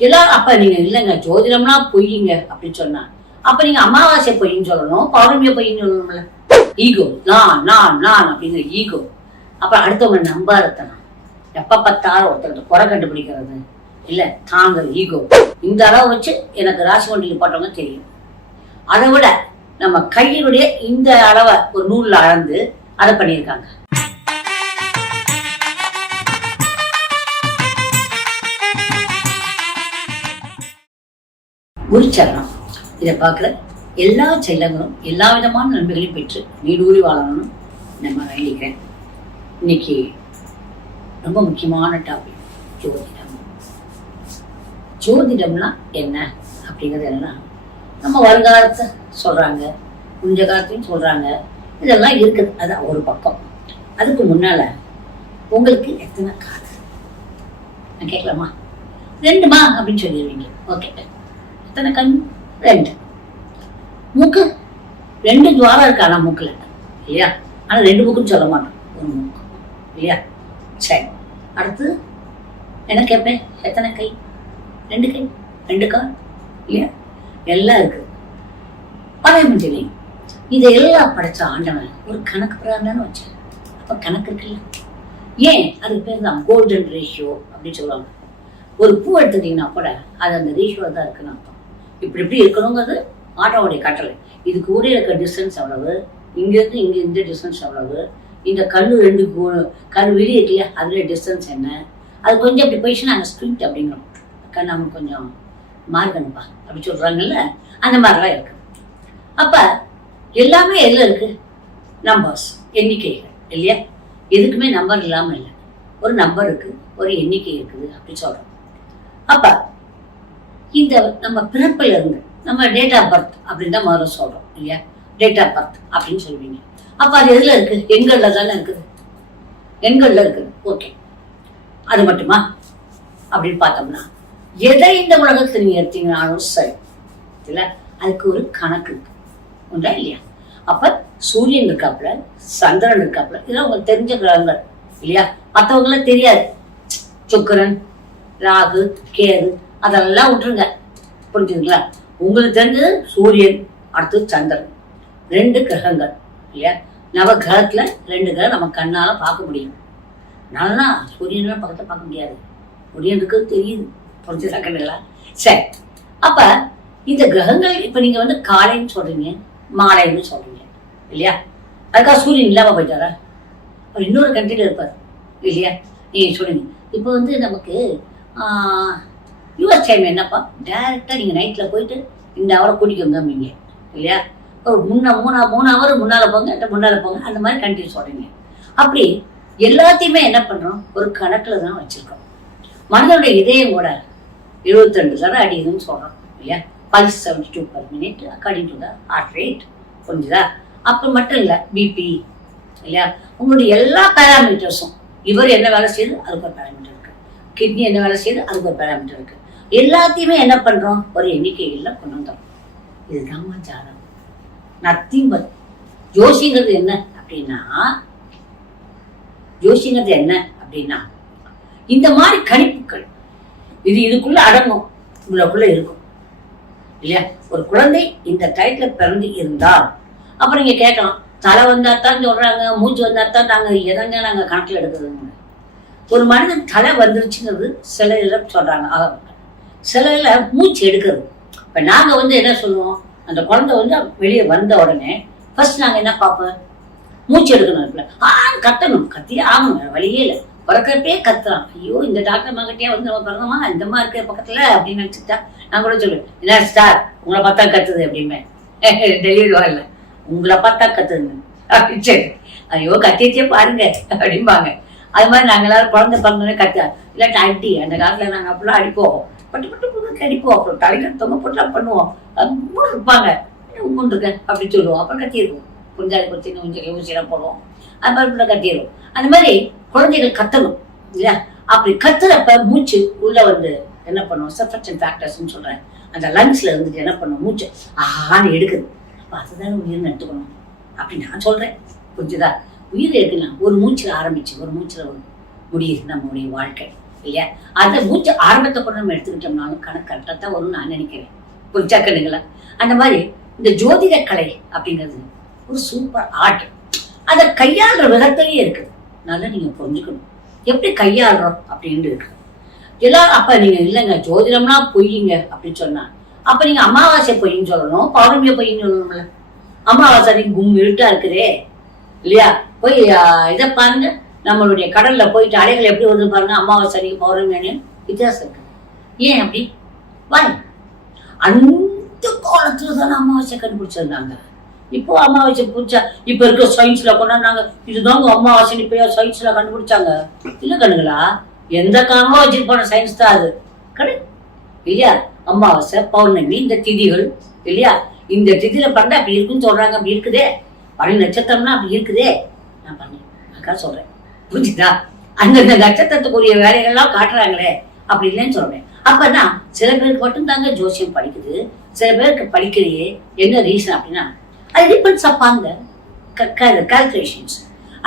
எல்லாரும் அப்ப நீங்க இல்லைங்க ஜோதிடம்னா பொய்யுங்க அப்படின்னு சொன்னா அப்ப நீங்க அமாவாசை பொய்ன்னு சொல்லணும் பௌர்ணமிய பொய்ன்னு சொல்லணும்ல. ஈகோ நான் நான் நான் அப்படிங்கிற ஈகோ அப்புறம் அடுத்தவங்க நம்பாரத்தனம் எப்ப பார்த்தாலும் ஒருத்தர் குறை கண்டுபிடிக்கிறது. இல்ல தாங்கள் ஈகோ இந்த அளவு வச்சு எனக்கு ராசி கொண்டியில் போட்டவங்க தெரியும். அதை விட நம்ம கையினுடைய இந்த அளவை ஒரு நூல்ல அளந்து அதை பண்ணியிருக்காங்க. குருச்சரணம் இதை பார்க்குற எல்லா செல்லங்களும் எல்லா விதமான நன்மைகளையும் பெற்று நீடூழி வாழணும்னு நம்ம வேண்டிக்கிறேன். இன்னைக்கு ரொம்ப முக்கியமான டாபிக் ஜோதிடம். ஜோதிடம்னா என்ன அப்படிங்கிறது என்னன்னா நம்ம வருங்காலத்தை சொல்றாங்க குஞ்ச காலத்தையும் சொல்றாங்க. இதெல்லாம் இருக்குது அது ஒரு பக்கம். அதுக்கு முன்னால உங்களுக்கு எத்தனை காலம் நான் கேட்கலாமா? ரெண்டுமா அப்படின்னு சொல்லிடுவீங்க. ஓகே எத்தனை கண்? ரெண்டு. மூக்கு? ரெண்டு துவாரம் இருக்கு ஆனா மூக்குல. இல்லையா? ஆனா ரெண்டு மூக்குன்னு சொல்ல மாட்டோம். ஒரு மூக்கு. இல்லையா? சரி. அடுத்து என்ன கேட்பேன் எத்தனை கை? ரெண்டு கை? ரெண்டு கால்? இல்லையா? எல்லாம் இருக்கு. பழைய இதையெல்லாம் படைச்ச ஆண்டவன் ஒரு கணக்கு பிரகாரம் வச்சேன் அப்ப கணக்கு இருக்குல்ல. ஏன்? அதுக்கு பேர் தான் கோல்டன் ரேஷியோ அப்படின்னு சொல்லுவாங்க. ஒரு பூ எடுத்துட்டீங்கன்னா கூட அது அந்த ரேஷியோ தான் இருக்குன்னு அர்த்தம். இப்படி இப்படி இருக்கணுங்கிறது ஆட்டோவுடைய கட்டளை. இதுக்கு கூட இருக்க டிஸ்டன்ஸ் எவ்வளவு? இங்கேருந்து இங்கே இந்த டிஸ்டன்ஸ் எவ்வளவு? இந்த கல் ரெண்டு கல் வெளியே இருக்கு இல்லையா டிஸ்டன்ஸ் என்ன? அது கொஞ்சம் அப்படி போயிடுச்சு நாங்கள் ஸ்ட்ரிக்ட் அப்படிங்கிறோம் அக்கா நம்ம கொஞ்சம் மார்க்கணுப்பா அப்படி சொல்கிறாங்கல்ல அந்த மாதிரிலாம் இருக்கு. அப்போ எல்லாமே எதில் இருக்கு? நம்பர்ஸ் எண்ணிக்கைகள் இல்லையா? எதுக்குமே நம்பர் இல்லாமல் இல்லை. ஒரு நம்பர் இருக்குது ஒரு எண்ணிக்கை இருக்குது அப்படி சொல்கிறோம் அப்போ இந்த நம்ம பிறப்பில் இருந்து நம்ம டேட் ஆஃப் பர்த் அப்படின்னு தான் முதல்ல சொல்றோம் இல்லையா? டேட் ஆஃப் பர்த் அப்படின்னு சொல்லுவீங்க. அப்ப அது எதுல இருக்கு? எண்கள்ல தானே இருக்குது. எண்கள்ல இருக்குது. ஓகே அது மட்டுமா? அப்படின்னு பார்த்தோம்னா எதை இந்த உலகத்தில் நீங்க எடுத்தீங்கனாலும் சரி இல்ல? அதுக்கு ஒரு கணக்கு இருக்கு. உண்டா இல்லையா? அப்ப சூரியன் இருக்காப்புல சந்திரன் இருக்காப்புல இதெல்லாம் உங்களுக்கு தெரிஞ்ச கிரகங்கள் இல்லையா? மற்றவங்களாம் தெரியாது. சுக்கிரன் ராகு கேது அதெல்லாம் விட்டுருங்க. புரிஞ்சுதுங்களா? உங்களுக்கு தெரிஞ்சது சூரியன் அடுத்து சந்திரன். ரெண்டு கிரகங்கள் இல்லையா? நவ கிரகத்துல ரெண்டு கிரகம் நம்ம கண்ணால பார்க்க முடியும். நல்லா சூரியன்லாம் பக்கத்தை பார்க்க முடியாது. சூரியனுக்கு தெரியுது. புரிஞ்சுதா கண்ணுங்களா சரி. அப்ப இந்த கிரகங்கள் இப்ப நீங்க வந்து காலைன்னு சொல்றீங்க மாலைன்னு சொல்றீங்க இல்லையா? அதுக்காக சூரியன் இல்லாம போயிட்டாரா? அவர் இன்னொரு கண்ட்ரில இருப்பார் இல்லையா? நீங்க சொல்லுங்க. இப்போ வந்து நமக்கு யுவர் டைம் என்னப்பா? டேரெக்டாக நீங்கள் நைட்டில் போயிட்டு இந்த அவரை கூட்டிக்கோங்க நீங்க இல்லையா? ஒரு முன்ன மூணா மூணு அவர் முன்னால் போங்க இல்லை முன்னால் போங்க அந்த மாதிரி கண்ட்ரி சொல்கிறீங்க அப்படி எல்லாத்தையுமே என்ன பண்ணுறோம் ஒரு கணக்கில் தான் வச்சுருக்கோம். மனிதனுடைய இதயம் கூட எழுபத்தெண்டு தடவை அடிக்குதுன்னு சொல்கிறோம் இல்லையா? Pulse seventy two per minute according to the heart rate புரிஞ்சுதா? அப்போ மட்டும் இல்லை பிபி இல்லையா? உங்களுடைய எல்லா பேராமீட்டர்ஸும் இவர் என்ன வேலை செய்யுது அதுக்கு ஒரு பேராமீட்டர் இருக்குது கிட்னி என்ன வேலை செய்யுது அதுக்கு ஒரு பேராமீட்டர் இருக்குது எல்லாத்தையுமே என்ன பண்றோம்? ஒரு எண்ணிக்கையில கொண்டு வந்தோம். இதுதான் ஜாதகம் நத்திங் பட் ஜோஷிங்கிறது என்ன அப்படின்னா ஜோஷிங்கிறது என்ன அப்படின்னா இந்த மாதிரி கணிப்புகள் இது இதுக்குள்ள அடங்கும் இவ்வளவுக்குள்ள இருக்கும். இல்லையா? ஒரு குழந்தை இந்த டயத்துல பிறந்து இருந்தால் அப்புறம் நீங்க கேட்கலாம் தலை வந்தா தான் சொல்றாங்க மூச்சு வந்தா தான் நாங்க எதங்க நாங்க கணக்குல எடுக்கிறது ஒரு மனிதன் தலை வந்துருச்சுங்கிறது சில இதில் சொல்றாங்க சிலரில் சில மூச்சு எடுக்கிறது இப்போ நாங்கள் வந்து என்ன சொல்லுவோம்? அந்த குழந்தை வந்து வெளியே வந்த உடனே ஃபர்ஸ்ட் நாங்கள் என்ன பார்ப்போம்? மூச்சு எடுக்கணும் இருக்குல்ல. ஆ கத்தணும். கத்தியே ஆகணும். வழியே இல்லை. பிறக்கிறப்பே கத்துறான். ஐயோ இந்த டாக்டர் மகிட்டே வந்து நம்ம பிறந்தோமா? இந்த மாதிரி இருக்க பக்கத்தில் அப்படின்னு நினச்சிட்டா நான் கூட சொல்லுவேன் என்ன ஸ்டார் உங்களை பார்த்தா கத்துது அப்படிமே டெலிவரி வரல உங்களை பார்த்தா கத்துதுங்க அப்படின்னு சரி. ஐயோ கத்திச்சே பாருங்க அப்படிம்பாங்க. அது மாதிரி நாங்கள் எல்லாரும் குழந்தை பிறந்தோடனே கத்த. இல்லாட்டி அடி அந்த காலத்தில் நாங்கள் அப்படிலாம் அடிப்போம். பட்டு பட்டு பட்டு கடிப்போம். அப்புறம் தலைக்கு தொங்க போட்டு பண்ணுவோம். ரொம்ப இருப்பாங்க. உங்க இருக்கு அப்படின்னு சொல்லுவோம். அப்புறம் கத்திடுவோம் குஞ்சாதி குத்தி கொஞ்சம் ஊசியெல்லாம் போடுவோம். அது மாதிரி கூட கத்திடுவோம் அந்த மாதிரி குழந்தைகள் கத்தணும். இல்லையா? அப்படி கத்துறப்ப மூச்சு உள்ள வந்து என்ன பண்ணுவோம் சஃபக்ஷன் ஃபேக்டர்ஸ்னு சொல்கிறேன் அந்த லங்ஸில் இருந்துட்டு என்ன பண்ணும்? மூச்சு ஆன்னு எடுக்குது அப்ப அதுதான் உயிர்னு எடுத்துக்கணும் அப்படி நான் சொல்கிறேன் புரிஞ்சுதா? உயிர் எடுக்கலாம் ஒரு மூச்சில் ஆரம்பிச்சு ஒரு மூச்சில் ஒரு முடியுது. நம்மளுடைய வாழ்க்கை. இல்லையா? அந்த மூச்சு ஆரம்பத்தை கூட நம்ம எடுத்துக்கிட்டோம்னாலும் கணக்கு கரெக்டாக தான் வரும்னு நான் நினைக்கிறேன். புரிச்சா கண்ணுங்களா? அந்த மாதிரி இந்த ஜோதிட கலை அப்படிங்கிறது ஒரு சூப்பர் ஆர்ட் அதை கையாளுற விதத்திலேயே இருக்குது. நல்லா நீங்க புரிஞ்சுக்கணும். எப்படி கையாளுறோம் அப்படின்ட்டு இருக்கு. எல்லாரும் அப்போ நீங்க இல்லைங்க ஜோதிடம்னா பொய்யுங்க அப்படின்னு சொன்னா அப்ப நீங்க அமாவாசை பொய்ன்னு சொல்லணும் பௌர்ணமியை பொய்ன்னு சொல்லணும்ல. அமாவாசை நீங்கள் கும் இருட்டா இருக்குதே. இல்லையா? போய் இதை பாருங்க. நம்மளுடைய கடல்ல போயிட்டு அலைகள் எப்படி வருது பாருங்க. அமாவாசை அன்னைக்கு பௌர்ணமி வித்தியாசம் இருக்கு. ஏன் அப்படி? வாய் அந்த காலத்துல தானே அமாவாசை கண்டுபிடிச்சிருந்தாங்க. இப்போ அமாவாசை பிடிச்சா இப்ப இருக்க சயின்ஸ்ல கொண்டாந்தாங்க இதுதாங்க அமாவாசை இப்ப சயின்ஸ்ல கண்டுபிடிச்சாங்க. இல்ல கண்ணுங்களா எந்த காலமா வச்சிருப்பான சயின்ஸ் தான் அது. கடை இல்லையா? அமாவாசை பௌர்ணமி இந்த திதிகள் இல்லையா? இந்த திதியில பண்ண அப்படி இருக்குன்னு சொல்றாங்க. அப்படி இருக்குதே. பழைய நட்சத்திரம்னா அப்படி இருக்குதே. நான் பண்ணி அக்கா சொல்றேன். புரிஞ்சுதா? அந்தந்த நட்சத்திரத்துக்குரிய வேலைகள்லாம் காட்டுறாங்களே அப்படி இல்லைன்னு சொல்றேன். அப்பனா சில பேருக்கு மட்டும் தாங்க ஜோசியம் படிக்குது. சில பேருக்கு படிக்கலையே என்ன ரீசன் அப்படின்னா அது டிபெண்ட்ஸ் அப்பாங்க கால்குலேஷன்ஸ்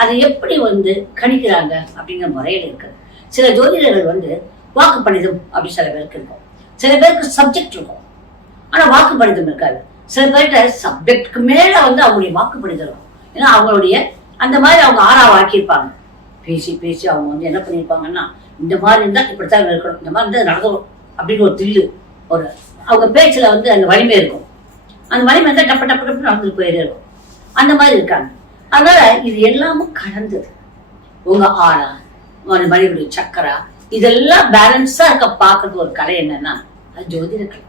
அதை எப்படி வந்து கணிக்கிறாங்க அப்படிங்கிற முறையில் இருக்குது. சில ஜோதிடர்கள் வந்து வாக்கு வாக்குப்படிதம் அப்படி சில பேருக்கு இருக்கும். சில பேருக்கு சப்ஜெக்ட் இருக்கும். ஆனா வாக்குப்படிதம் இருக்காது. சில பேர்கிட்ட சப்ஜெக்ட்க்கு மேல வந்து அவங்களுடைய வாக்குப்படிதம் இருக்கும். ஏன்னா அவங்களுடைய அந்த மாதிரி அவங்க ஆறாவாக்கியிருப்பாங்க பேசி பேசி அவங்க வந்து என்ன பண்ணியிருப்பாங்கன்னா இந்த மாதிரி இருந்தால் இப்படித்தான் இருக்கணும் இந்த மாதிரி இருந்தால் நடக்கணும் அப்படின்னு ஒரு தில்லு ஒரு அவங்க பேச்சில் வந்து அந்த வலிமை இருக்கும். அந்த வலிமை இருந்தால் டப்ப டப்ப டப்பு நடந்துட்டு போயிட்டே இருக்கும். அந்த மாதிரி இருக்காங்க. அதனால் இது எல்லாமும் கடந்தது. உங்கள் ஆறா ஒரு மனிதனுடைய சக்கரா இதெல்லாம் பேலன்ஸாக இருக்க பார்க்கறது ஒரு கலை என்னன்னா அது ஜோதிட கலை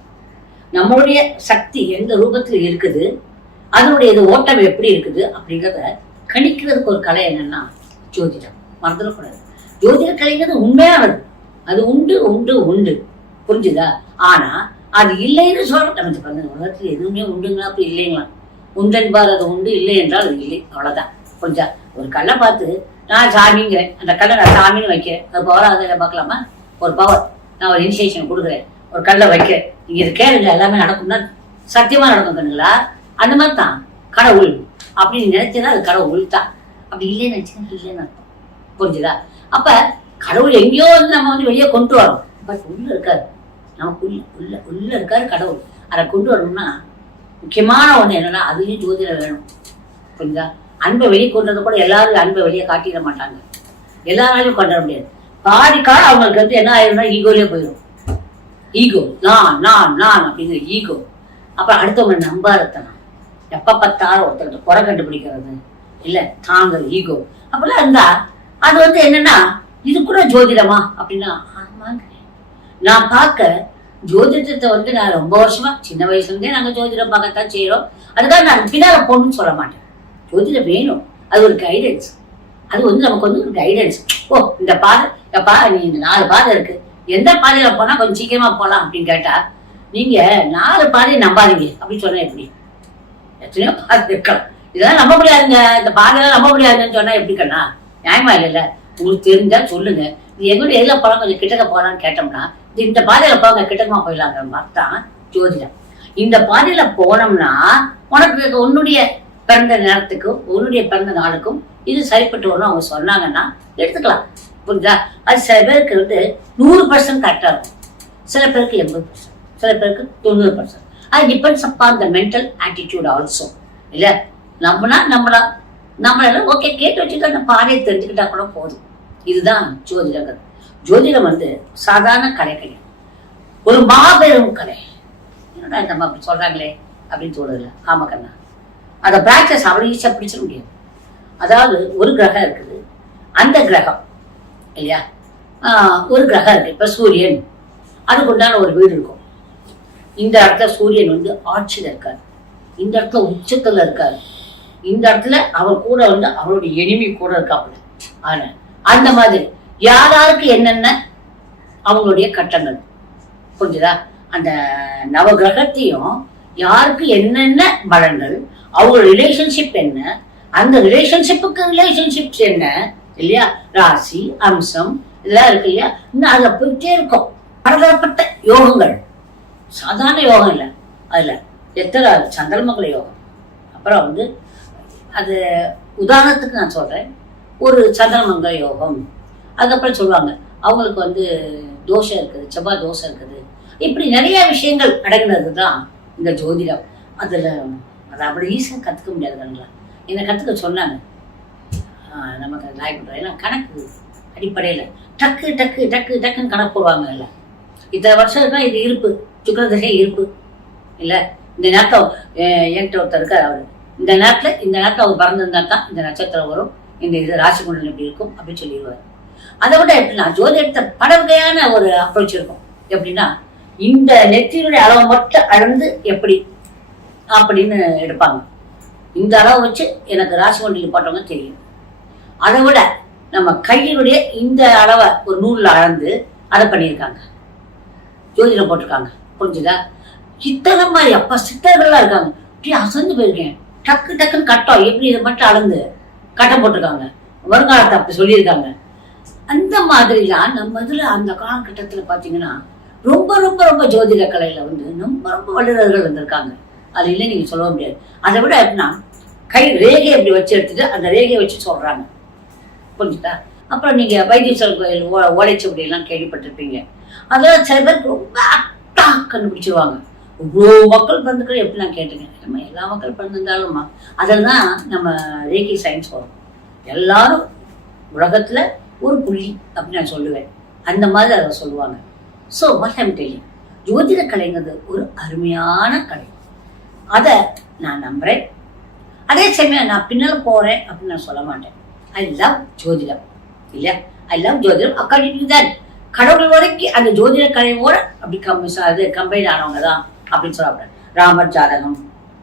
நம்மளுடைய சக்தி எந்த ரூபத்தில் இருக்குது அதனுடைய இது ஓட்டம் எப்படி இருக்குது அப்படிங்கிறத கணிக்கிறதுக்கு ஒரு கலை என்னன்னா ஜோதிடம். மறந்துடக்கூடாது ஜோதிட கலைங்கிறது உண்மையானது. அது உண்டு உண்டு உண்டு. புரிஞ்சுதா? ஆனா அது இல்லைன்னு சொல்ல நம்ம பண்ணுங்க உலகத்துல எதுவுமே உண்டுங்களா அப்படி இல்லைங்களா? உண்டென்பார் அது உண்டு இல்லை என்றால் அது இல்லை. அவ்வளவுதான். புரிஞ்சா? ஒரு கல்லை பார்த்து நான் சாமிங்கிறேன். அந்த கல்லை நான் சாமின்னு வைக்கிறேன். அது பவர் அதை பார்க்கலாமா? ஒரு பவர் நான் ஒரு இனிஷியேஷன் கொடுக்குறேன். ஒரு கல்லை வைக்கிறேன். நீங்க இது கேளுங்க எல்லாமே நடக்கும்னா சத்தியமாக நடக்கும் கண்ணுங்களா? அந்த மாதிரி தான். கடவுள். அப்படின்னு நினைச்சதா அது கடவுள் தான். அப்படி இல்லைன்னு நினைச்சா இல்லைன்னு அர்த்தம். புரிஞ்சுதா? அப்ப கடவுள் எங்கேயோ வந்து நம்ம வந்து வெளியே கொண்டு வரோம் பட் உள்ள இருக்காரு. நமக்குள்ள உள்ள உள்ள இருக்காரு கடவுள். அதை கொண்டு வரணும்னா முக்கியமான ஒண்ணு என்னன்னா அதுலயும் ஜோதிடம் வேணும். புரியுதா அன்பை வெளியே கொண்டு கூட எல்லாரும் அன்பை வெளியே காட்டிட மாட்டாங்க. எல்லாராலையும் கொண்டு வர முடியாது. பாதி காலம் அவங்களுக்கு வந்து என்ன ஆயிரும்னா ஈகோலயே போயிடும் ஈகோ நான் நான் நான் அப்படிங்கிற ஈகோ அப்புறம் அடுத்தவங்க நம்பாதத்தனம். எப்ப பார்த்தாலும் ஒருத்தர்கிட்ட குறை கண்டுபிடிக்கிறது. இல்ல தாங்க ஈகோ அப்படிலாம் இருந்தா அது வந்து என்னன்னா இது கூட ஜோதிடமா? அப்படின்னா ஆமாங்க. நான் பார்க்க ஜோதிடத்தை வந்து நான் ரொம்ப வருஷமா சின்ன வயசுல இருந்தே நாங்க ஜோதிடம் பார்க்கத்தான் செய்யறோம் அதுக்காக நான் பின்னால போகணும்னு சொல்ல மாட்டேன். ஜோதிடம் வேணும். அது ஒரு கைடன்ஸ் அது வந்து நமக்கு வந்து ஒரு கைடன்ஸ் ஓ இந்த பாதை பா நீ இந்த நாலு பாதை இருக்கு. எந்த பாதையில போனா கொஞ்சம் சீக்கிரமா போலாம் அப்படின்னு கேட்டா நீங்க நாலு பாதையை நம்பாதீங்க. அப்படின்னு சொன்னா எப்படி? எத்தனையோ பாதை இருக்கலாம். இதெல்லாம் நம்ப முடியாதுங்க. இந்த பாதையெல்லாம் நம்ப முடியாதுன்னு சொன்னா எப்படி கண்ணா? நியாயமா இல்லைல்ல? உங்களுக்கு தெரிஞ்சா சொல்லுங்க. இது எங்களுடைய எதுல போலாம் கொஞ்சம் கிட்டக்க போகலான்னு கேட்டோம்னா இது இந்த பாதையில போங்க கிட்டக்கமா போயிடலாங்கிற மாதிரி தான் ஜோதிடம். இந்த பாதையில போனோம்னா உனக்கு உன்னுடைய பிறந்த நேரத்துக்கும் உன்னுடைய பிறந்த நாளுக்கும் இது சரிப்பட்டு வரும் அவங்க சொன்னாங்கன்னா எடுத்துக்கலாம். புரிஞ்சா அது சில பேருக்கு வந்து நூறு பர்சன்ட் கரெக்டாக இருக்கும். சில பேருக்கு எண்பது பர்சன்ட் சில பேருக்கு தொண்ணூறு பர்சன்ட் அது depends upon the mental attitude also இல்ல? நம்மனா நம்மளா நம்மளால ஓகே கேட்டு வச்சுட்டு அந்த பாதையை தெரிஞ்சுக்கிட்டா கூட போதும். இதுதான் ஜோதிடங்கள் ஜோதிடம் வந்து சாதாரண கலை கிடையாது. ஒரு மாபெரும் கலை. என்னடா இந்த அப்படி சொல்றாங்களே அப்படின்னு தோணுதுல ஆமா கண்ணா. அதை பிராக்டிஸ் அவ்வளோ ஈஸியாக பிடிச்சிட முடியாது. அதாவது ஒரு கிரகம் இருக்குது. அந்த கிரகம் இல்லையா? ஒரு கிரகம் இருக்கு. இப்போ சூரியன். அதுக்கு உண்டான ஒரு வீடு இருக்கும். இந்த இடத்துல சூரியன் வந்து ஆட்சியில் இருக்கார். இந்த இடத்துல உச்சத்தில் இருக்காரு. இந்த இடத்துல அவர் கூட வந்து அவருடைய எனிமி கூட இருக்காப்புல. ஆனா அந்த மாதிரி யாராருக்கு என்னென்ன அவங்களுடைய கட்டங்கள்? புரிஞ்சுதா? அந்த நவ கிரகத்தையும் யாருக்கு என்னென்ன பலன்கள்? அவங்க ரிலேஷன்ஷிப் என்ன? அந்த ரிலேஷன்ஷிப்புக்கு ரிலேஷன்ஷிப்ஸ் என்ன? இல்லையா? ராசி அம்சம் இதெல்லாம் இருக்கு இல்லையா? இன்னும் அதில் போயிட்டே இருக்கும். பலதரப்பட்ட யோகங்கள். சாதாரண யோகம் இல்லை. அதுல எத்தனை சந்திரமங்கல யோகம்? அப்புறம் வந்து அது உதாரணத்துக்கு நான் சொல்கிறேன் ஒரு சந்திரமங்கல யோகம். அதுக்கப்புறம் சொல்லுவாங்க அவங்களுக்கு வந்து தோஷம் இருக்குது செவ்வாய் தோஷம் இருக்குது. இப்படி நிறைய விஷயங்கள் அடங்கினது தான் இந்த ஜோதிடம். அதில் அதை அப்படி ஈஸியாக கற்றுக்க முடியாதுங்களா என்னை கற்றுக்க சொன்னாங்க. நமக்கு நமக்கு லாய்க்கு ஏன்னா கணக்கு அடிப்படையில். டக்கு டக்கு டக்கு டக்குன்னு கணக்கு போடுவாங்கல்ல இத்தனை வருஷம் இருக்கா இது இருப்பு. சுக்கரதிசை இருப்பு. இல்லை இந்த நேரத்தில் என்கிட்ட ஒருத்தர் இருக்கார் அவர். இந்த நேரத்தில் இந்த நேரத்தில் அவர் பிறந்திருந்தா தான் இந்த நட்சத்திரம் வரும் இந்த இது ராசி குண்டலம் எப்படி இருக்கும் அப்படின்னு சொல்லிடுவார். அதை விட எப்படின்னா ஜோதிடத்தை பல வகையான ஒரு அப்ரோச் இருக்கும். எப்படின்னா இந்த நெத்தியினுடைய அளவை மட்டும் அளந்து எப்படி அப்படின்னு எடுப்பாங்க. இந்த அளவை வச்சு எனக்கு ராசி குண்டலி போட்டவங்க தெரியும். அதை விட நம்ம கையினுடைய இந்த அளவை ஒரு நூலில் அளந்து அதை பண்ணியிருக்காங்க. ஜோதிடம் போட்டிருக்காங்க. புரிஞ்சுதா? இத்தனை மாதிரி சித்தர்கள்லாம் இருக்காங்க. அப்படியே அசந்து போயிருக்கேன். டக்கு டக்குன்னு கட்டம் எப்படி இதை மட்டும் அளந்து கட்டம் போட்டிருக்காங்க. வருங்காலத்தை அப்படி சொல்லியிருக்காங்க. அந்த மாதிரிலாம் நம்ம இதில் அந்த காலகட்டத்தில் பார்த்தீங்கன்னா ரொம்ப ரொம்ப ரொம்ப ஜோதிட கலையில் வந்து ரொம்ப ரொம்ப வல்லுநர்கள் வந்திருக்காங்க. அது இல்லை நீங்கள் சொல்ல முடியாது. அதை விட எப்படின்னா கை ரேகையை அப்படி வச்சு எடுத்துட்டு அந்த ரேகையை வச்சு சொல்கிறாங்க புரிஞ்சுட்டா அப்புறம் நீங்கள் வைத்தீஸ்வரர் கோயில் ஓ- ஓலைச்சுவடி கேள்விப்பட்டிருப்பீங்க. அதெல்லாம் சில பேருக்கு ரொம்ப அட்டாக கண்டுபிடிச்சிருவாங்க. இவ்வளோ மக்கள் பிறந்துக்கிற எப்படி நான் கேட்டுங்க நம்ம எல்லா மக்கள் பிறந்திருந்தாலும்மா அதில் தான் நம்ம ரேகி சயின்ஸ் வரும். எல்லாரும் உலகத்துல ஒரு புள்ளி அப்படின்னு நான் சொல்லுவேன். அந்த மாதிரி அதை சொல்லுவாங்க. ஸோ வாட் ஐம் டெல்லிங் ஜோதிட கலைங்கிறது ஒரு அருமையான கலை. அதை நான் நம்புறேன். அதே சமயம் நான் பின்னால் போறேன் அப்படின்னு நான் சொல்ல மாட்டேன். ஐ லவ் ஜோதிடம். இல்லையா? ஐ லவ் ஜோதிடம். அக்கார்டிங் தட் கடவுள் வரைக்கும் அந்த ஜோதிட கலையோட அப்படி கம் அது கம்பைன் ஆனவங்க தான் அப்படின்னு சொல்லுவாங்க. ராமர் ஜாதகம்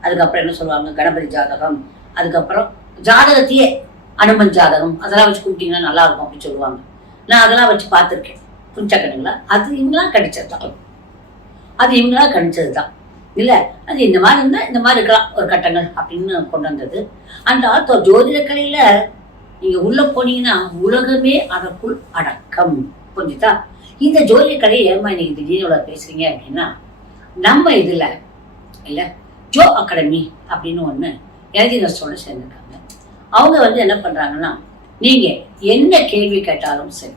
அதுக்கப்புறம் என்ன சொல்லுவாங்க? கணபதி ஜாதகம் அதுக்கப்புறம் ஜாதகத்தையே அனுமன் ஜாதகம் அதெல்லாம் வச்சு கூப்பிட்டீங்கன்னா நல்லா இருக்கும் அப்படின்னு சொல்லுவாங்க. நான் அதெல்லாம் வச்சு பார்த்துருக்கேன். புரிஞ்சாக்கணுங்களா அது இவங்களாம் கிடைச்சது தான் அது இவங்களாம் கணிச்சது தான் இல்லை அது இந்த மாதிரி இருந்தால் இந்த மாதிரி இருக்கலாம் ஒரு கட்டங்கள் அப்படின்னு கொண்டு வந்தது. அந்த ஆத்தோ ஜோதிட கலையில நீங்கள் உள்ளே போனீங்கன்னா உலகமே அதற்குள் அடக்கம். புரிஞ்சுதா? இந்த ஜோதிட கலையை ஏமா நீங்கள் திடீர்னு பேசுறீங்க அப்படின்னா நம்ம இதுல இல்ல ஜோ அகாடமி அப்படின்னு ஒண்ணு எழுதினர்ஸோட சேர்ந்துருக்காங்க. அவங்க வந்து என்ன பண்றாங்கன்னா நீங்க என்ன கேள்வி கேட்டாலும் சரி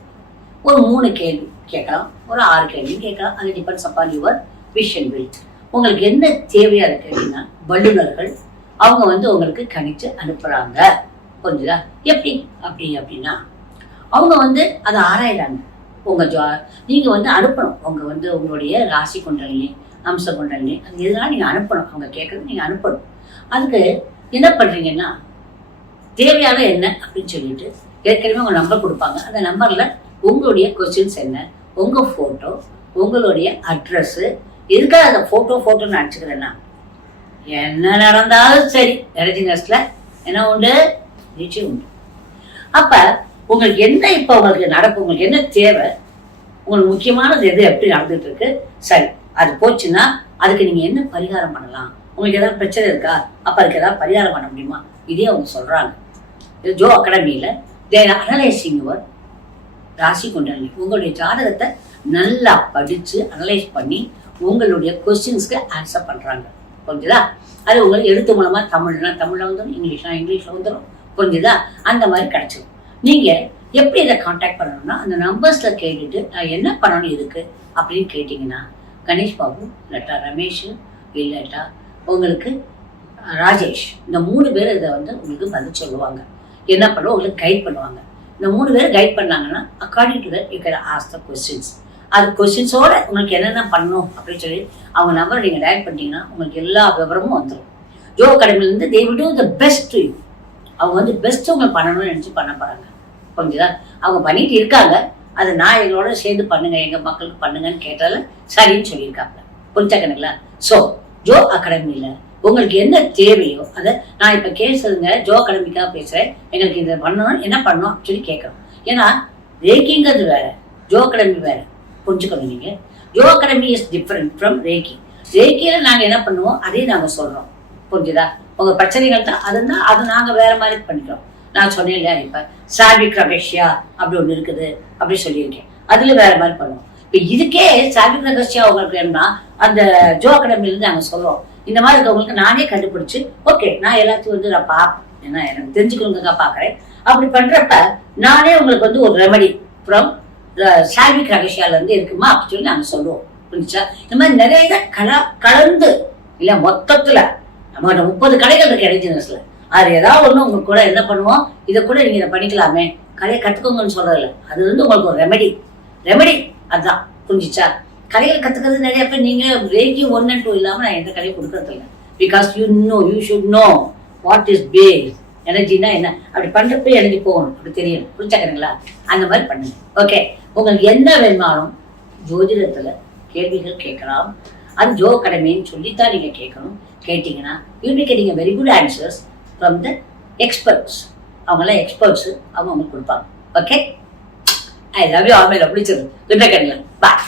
ஒரு மூணு கேள்வி கேட்கலாம் ஒரு ஆறு கேள்வி கேட்கலாம் அது depends upon your vision will உங்களுக்கு என்ன தேவையா இருக்கு அப்படின்னா வல்லுநர்கள் அவங்க வந்து உங்களுக்கு கணிச்சு அனுப்புறாங்க. புரிஞ்சுதா? எப்படி? அப்படி அப்படின்னா அவங்க வந்து அதை ஆராயிறாங்க. உங்க ஜா நீங்க வந்து அனுப்பணும். உங்க வந்து உங்களுடைய ராசி குண்டலினி அம்ச குண்டலினி அது எதுனாலும் நீங்க அனுப்பணும்? அவங்க கேட்கறது நீங்க அனுப்பணும். அதுக்கு என்ன பண்றீங்கன்னா தேவையான என்ன அப்படின்னு சொல்லிட்டு ஏற்கனவே உங்க நம்பர் கொடுப்பாங்க. அந்த நம்பர்ல உங்களுடைய கொஸ்டின்ஸ் என்ன உங்க போட்டோ உங்களுடைய அட்ரஸ் எதுக்காக அந்த போட்டோ போட்டோன்னு அடிச்சுக்கிறேன்னா என்ன நடந்தாலும் சரி ரெஜினஸ்ல என்ன உண்டு? நிச்சயம் உண்டு. அப்ப உங்களுக்கு என்ன இப்போ உங்களுக்கு நடப்பு உங்களுக்கு என்ன தேவை உங்களுக்கு முக்கியமானது எது எப்படி நடந்துட்டு இருக்கு? சரி அது போச்சுன்னா அதுக்கு நீங்க என்ன பரிகாரம் பண்ணலாம்? உங்களுக்கு ஏதாவது பிரச்சனை இருக்கா? அப்ப அதுக்கு ஏதாவது பரிகாரம் பண்ண முடியுமா? இதே அவங்க சொல்றாங்க. இது ஜோ அகாடமியில. தே அனலைசிங் யுவர் ராசி குண்டலினி உங்களுடைய ஜாதகத்தை நல்லா படிச்சு அனலைஸ் பண்ணி உங்களுடைய கொஸ்டின்ஸ்க்கு ஆன்சர் பண்றாங்க. புரிஞ்சுதா? அது உங்களுக்கு எழுத்து மூலமா தமிழ்னா தமிழ்ல வந்துடும் இங்கிலீஷ்னா இங்கிலீஷ்ல வந்துடும் புரிஞ்சுதா? அந்த மாதிரி கிடைச்சிடும் நீங்க எப்படி இதை காண்டாக்ட் பண்ணணும்னா அந்த நம்பர்ஸ்ல கேட்டுட்டு நான் என்ன பண்ணணும் இருக்கு அப்படின்னு கேட்டிங்கன்னா கணேஷ் பாபு இல்லாட்டா ரமேஷ் இல்லாட்டா உங்களுக்கு ராஜேஷ். இந்த மூணு பேர் இதை வந்து உங்களுக்கு பதில் சொல்லுவாங்க. என்ன பண்ணுவோம் உங்களுக்கு கைட் பண்ணுவாங்க. இந்த மூணு பேர் கைட் பண்ணாங்கன்னா according to that you can the questions அது கொஸ்டின்ஸோட உங்களுக்கு என்னென்ன பண்ணணும் அப்படின்னு சொல்லி அவங்க நம்பர் நீங்கள் டயல் பண்ணிட்டீங்கன்னா உங்களுக்கு எல்லா விவரமும் வந்துடும் Jo அகாடமிலேருந்து they will do the best you அவங்க வந்து பெஸ்ட் உங்களுக்கு பண்ணணும்னு நினச்சி பண்ண போகிறாங்க புரிஞ்சுதா? அவங்க பண்ணிட்டு இருக்காங்க. அது நான் எங்களோட சேர்ந்து பண்ணுங்க எங்கள் மக்களுக்கு பண்ணுங்கன்னு கேட்டால சரின்னு சொல்லியிருக்காங்க. புரிஞ்சாக்கணுங்களா ஸோ ஜோ அகாடமியில் உங்களுக்கு என்ன தேவையோ அதை நான் இப்போ கேசுங்க ஜோ அகாடமிக்காக பேசுகிறேன் எங்களுக்கு இதை பண்ணணும் என்ன பண்ணணும் அப்படின்னு சொல்லி கேட்கணும் ஏன்னா ரேக்கிங்கிறது வேற ஜோ அகாடமி வேற. புரிஞ்சுக்கணும் நீங்கள் Jo academy is different from reiki ரேக்கியில் நாங்கள் என்ன பண்ணுவோம்? அதையும் நாங்கள் சொல்கிறோம் புரிஞ்சுதா? உங்கள் பிரச்சனைகள் தான் அதுதான் அது நாங்கள் வேற மாதிரி பண்ணிக்கிறோம். நான் சொன்னேன் இப்போ சார்விக் ரகஷ்யா அப்படி ஒன்று இருக்குது அப்படி சொல்லியிருக்கேன். அதில் வேற மாதிரி பண்ணுவோம். இப்போ இதுக்கே சார்விக் ரகஷ்யா உங்களுக்கு வேணும்னா அந்த ஜோ அகாடமிலேருந்து நாங்கள் சொல்கிறோம் இந்த மாதிரி இருக்கவங்களுக்கு நானே கண்டுபிடிச்சு ஓகே நான் எல்லாத்தையும் வந்து நான் பார்ப்பேன் ஏன்னா எனக்கு தெரிஞ்சுக்கணுங்க பார்க்குறேன் அப்படி பண்ணுறப்ப நானே உங்களுக்கு வந்து ஒரு ரெமடி ஃப்ரம் சார்விக் ரகசியால இருந்து இருக்குமா? அப்படி சொல்லி நாங்க சொல்லுவோம். புரிஞ்சா இந்த மாதிரி நிறைய கல கலந்து இல்ல மொத்தத்துல நம்ம முப்பது கடைகள் இருக்கு எடிஜினஸ்ல அது ஏதாவது ஒன்று உங்க கூட என்ன பண்ணுவோம்? இதை கூட நீங்கள் இதை பண்ணிக்கலாமே. கலையை கற்றுக்கோங்கன்னு சொல்கிறதில்ல அது வந்து உங்களுக்கு ஒரு ரெமெடி ரெமெடி அதுதான் புரிஞ்சுச்சா? கலைகள் கற்றுக்கிறது நிறைய பேர் நீங்கள் ரேக்கி ஒன் அண்ட் டூ இல்லாமல் நான் எந்த கலையும் கொடுக்கறது இல்லை. Because you know you should know what is base எனர்ஜினா என்ன? அப்படி பண்ணுறப்ப எனர்ஜி போகணும். அப்படி தெரியும். புரிஞ்சாக்கிறீங்களா அந்த மாதிரி பண்ணுங்க. ஓகே உங்களுக்கு என்ன வேணுமாலும் ஜோதிடத்தில் கேள்விகள் கேட்கலாம். அது ஜோ அகாடமின்னு சொல்லித்தான் நீங்கள் கேட்கணும். கேட்டிங்கன்னா you be getting very good answers from the experts அவங்களாம் எக்ஸ்பர்ட்ஸ் அவங்க அவங்களுக்கு கொடுப்பாங்க. ஓகே ஐ லவ் யூ ஆಮೇಲೆ பிடிச்சிருக்கு குட் நைட் பாய்